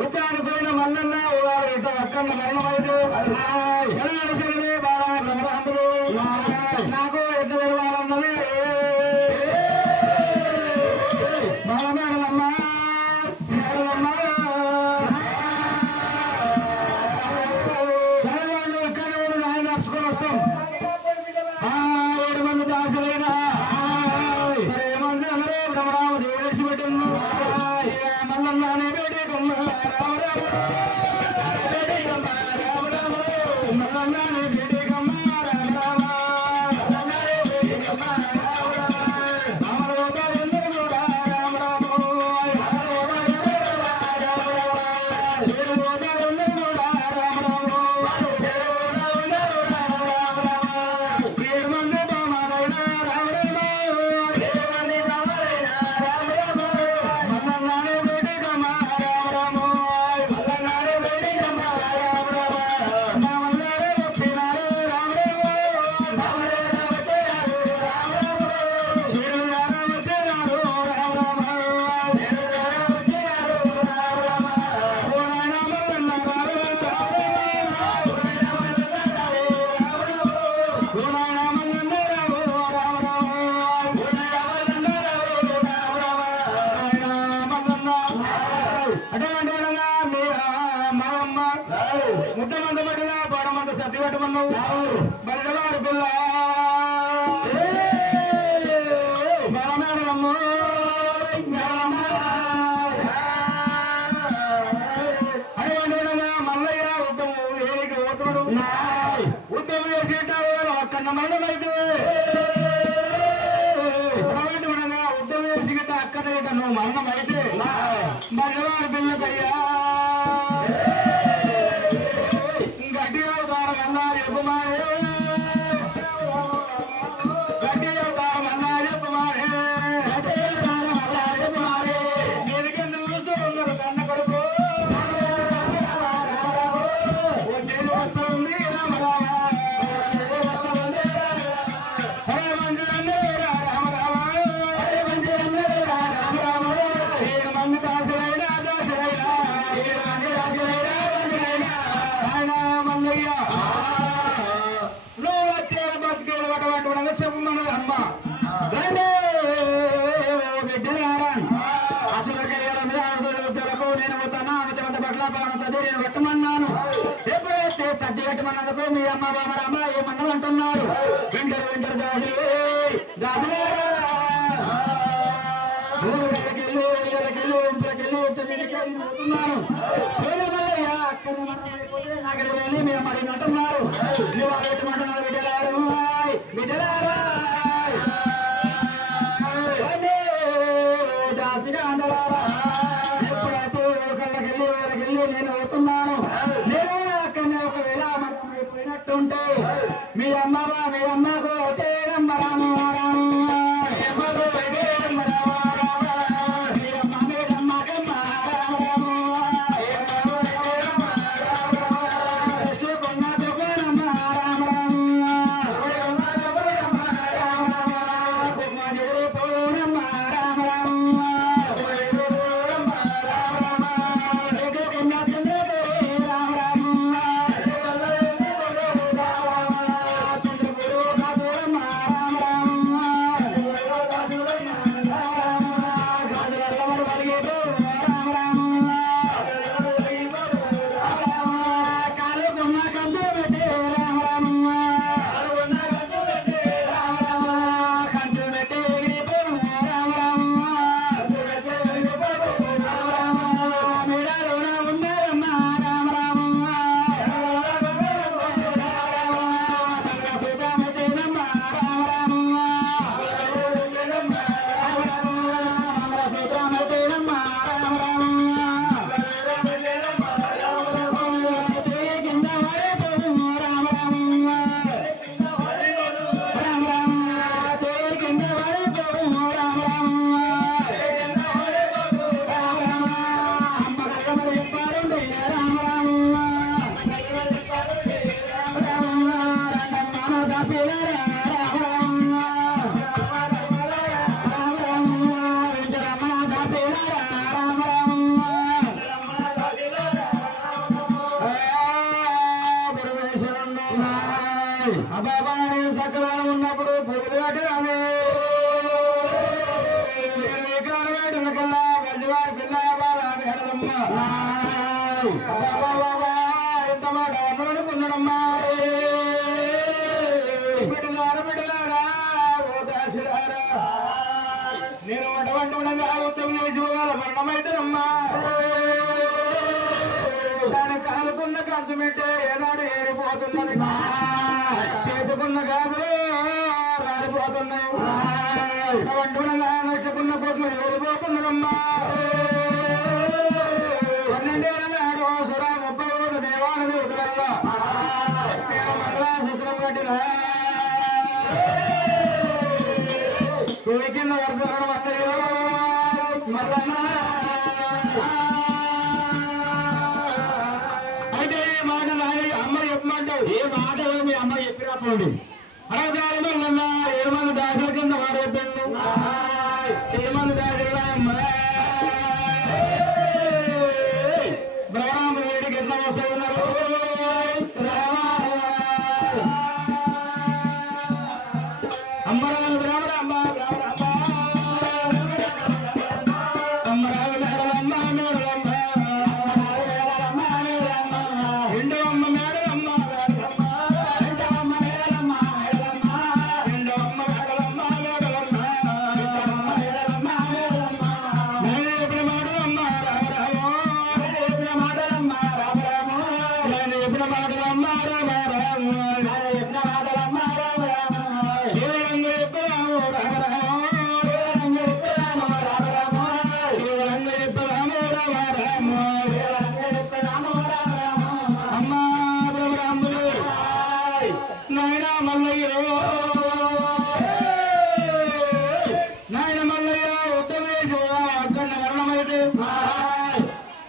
ఉచ్చారిపోయిన మల్లన్న అక్కన్న మరణమైతే బాగా బ్రహ్మరాములు నాకు ఎట్లా తెలవాలన్నది బాగా మేడలమ్మా మేడలమ్మా చదవాళ్ళు ఇక్కడ ఆయన నడుచుకొని వస్తాం 7 మంది దాసులైనా ఏమన్నా బ్రహ్మరామ దేవుడు విడిచిపెట్టింది మల్లన్నానే బేటే కొమ్మ రామ రామ మల్లన్నానే బేటే కొమ్మ రామ రామ ముద్దమంత పడినా పాడమంత సర్ది పెట్టమన్నావు బలవారు పిల్ల బలమేరమ్మ అటువంటి మల్లయ్య ఉత్తము ఏనికి పోతాడు ఉత్తము చేసేటావు అక్కన్న మరణమైతే ఉత్తము చేసి గిట్ట అక్కడ నువ్వు మరణమైతే బలవారు పిల్లకయ్యా నేను పెట్టమన్నాను ఎప్పుడైతే సర్ది పెట్టమన్నందుకు మీ అమ్మ బాబరమ్మ ఏమన్నది అంటున్నారు వింటరు దాసులే ఊళ్ళకెళ్ళి ఇంట్లోకెళ్ళి నాగడి మీ అమ్మ అంటున్నారు పెట్టమంటున్నారు బిడ్డలారా దాసిగా అందరారా ఎప్పుడైతే ఒకళ్ళకెళ్ళి నేను పోతున్నాను నేను అక్కడనే ఒకవేళ పోయినట్టుంటే మీ అమ్మకు రమ్మరాము అబ్బాబా నేను సక్కదానం ఉన్నప్పుడు పొదులు కట్టినానే నేను విగ్రహం వేటలకల్లా గంజివారి పిల్ల బాలాని హెడదమ్మ బాబా ఎంత మాట అనుకున్నాడమ్మా బిడ్డలారా ఓ దాసిరారా నేను అటువంటి ఉండగా ఉత్తమ చేసి పోవాల మరణమైతేనమ్మా దాని కాలుకున్న కంచమెట్టే ఏనాడు ఏరిపోతున్నది చేతుకున్న గాజులు రాలిపోతున్నాయి వండునగా నట్టుకున్న పొట్లు ఏడిపోతున్నదమ్మా 12 ఏళ్ళ నాడు సురా 30 దేవాల దేవుడులల్లా నేను మండలా సూత్రం కట్టిన కింద వరుసలు వస్తాయో మల్లన్నా అయితే ఈ మాట నాని అమ్మ చెప్పమంటావు ఏ మాట మీ అమ్మ చెప్పినప్పుడు అరవై ఏమంది దాసుల కింద మాట చెప్పండు ఏమంది దాసులు అమ్మ బ్రహ్మ వేడికి ఎట్లా వస్తూ ఉన్నారు అమ్మరాలు బ్రాహ్మణ అమ్మ బ్రాహ్మణ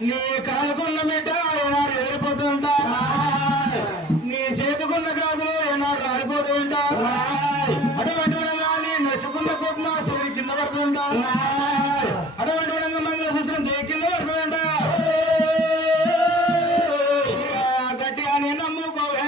నీ కాలుకున్న బిడ్డ ఏనాడు ఎదిరిపోతూ ఉంటా నీ చేతుకున్న కాదులు ఏనాడు రాలిపోతూ ఉంటా అటువంటి విధంగా నీ నెట్టుకున్న పోతున్నా శరీరం కింద పడుతూ ఉంటా అటువంటి విధంగా మంగళ సూత్రం దే కింద పడుతూ ఉంటా గట్టిగా నేను నమ్ముకోవే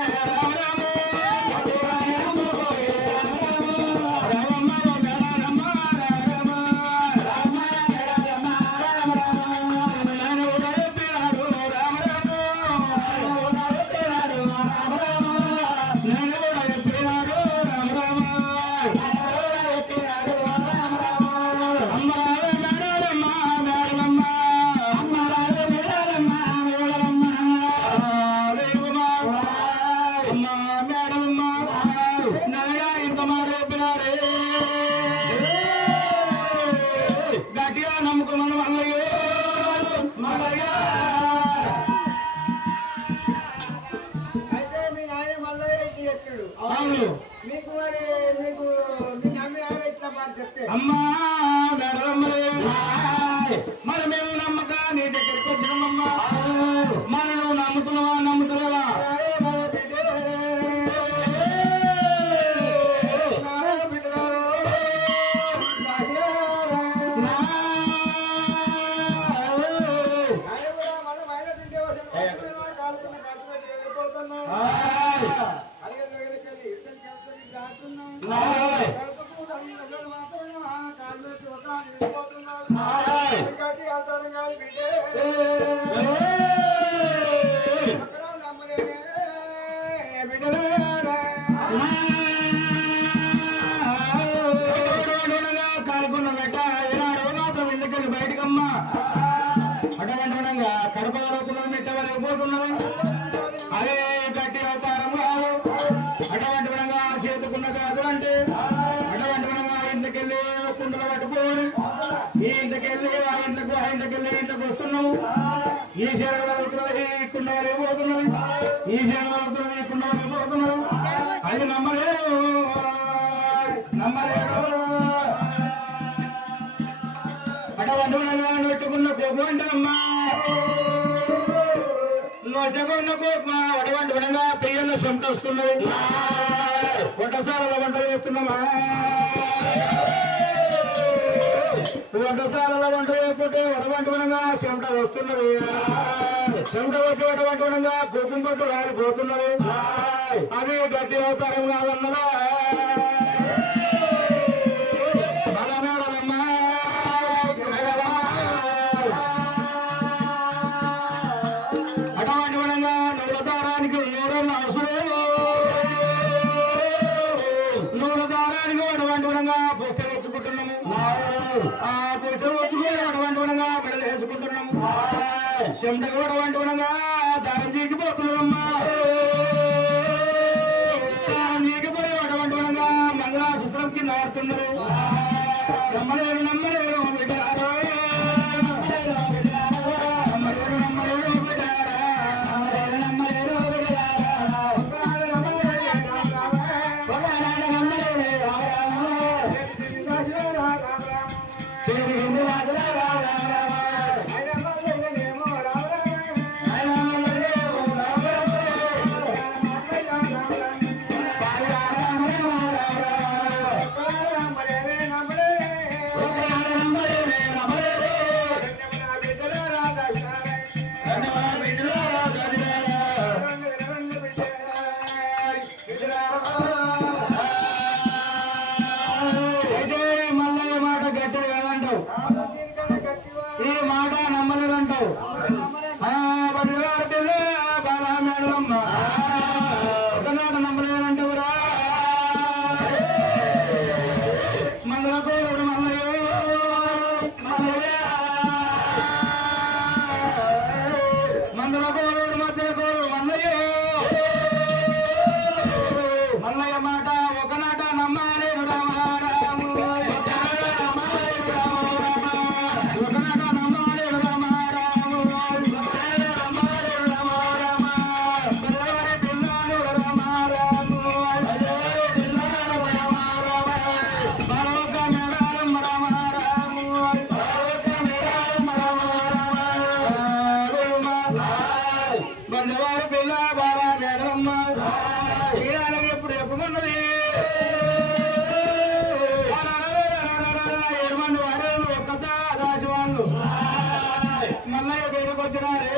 అమ్మా మరి మేము నమ్మక నీ దగ్గరికి వచ్చినామమ్మా మరి నువ్వు నమ్ముతున్నావా నమ్ముతున్నావా కాలుకున్న బెట్ట ఏనాడు ఎందుకని బయటకమ్మా అటువంటి కడప కలుగుతున్నది మెట్ట వెళ్ళిపోతున్నది అదే గట్టి అవతారం కాదు అటువంటి విధంగా చేతుకున్న కాదు అంటే అటువంటి విధంగా ఇంట్లోకెళ్ళి కుండలు పట్టుకోని ఈ ఇంట్లోకెళ్ళి ఆ ఇంట్లోకెళ్ళి ఇంట్లోకి వస్తున్నావు ఈ చీర కలుగుతున్నది ఈ కుండ వెళ్ళిపోతున్నది ఈ చీర కలుగుతున్నది ఈ కుండ వెళ్ళిపోతున్నది అది నమ్మలేదు అటువంటి విధంగా నొట్టుకున్న కోపం అంటారమ్మా నొట్టుకున్న కోపం అటువంటి విధంగా పెయ్యల్లో సొంత వస్తున్నది వంటశాలలో వంట చేస్తున్నామా వంటశాలలో వంట చేస్తుంటే వడవంటవనంగా చెమట వస్తున్నది చెమట వచ్చి వడవంటవనంగా కుటుంబం పట్టు రాలిపోతున్నది అది గట్టి అవతారం కాదన్నదా అటువంటి వనంగా నూలదారానికి నూలదారానికి అటువంటి వనంగా పుస్తకం వచ్చుకుంటున్నాము ఆ పుస్తకం వచ్చుకొని అటువంటి వనంగా మెడలు వేసుకుంటున్నాము చెమటకు అటువంటి వనంగా దారం చీకిపోతున్నామమ్మా దారం చీకిపోయి అటువంటి వనంగా మంగళసూత్రం కింద ఆడుతున్నారు నమ్మలేరు నమ్మలేరు బిడ్డారు ఈ మాట నమ్మలేదంటావు బాలా మేడలమ్మ ఒకనాడు నమ్మలేదంటావురా మంగళకోరుడు మల్లయ్య మంగళకోరుడు మచ్చలకోరుడు మల్లయ్య మల్లయ్య మాట ఒకనాట నమ్మాలేదు రామారాము బంధువారి పిల్ల బాబా మేడమ్మ ఎప్పుడు ఎప్పుడున్నది 7 మంది వారు ఒక్క దాసి వాళ్ళు మల్లయ్య పేరుకు వచ్చినారే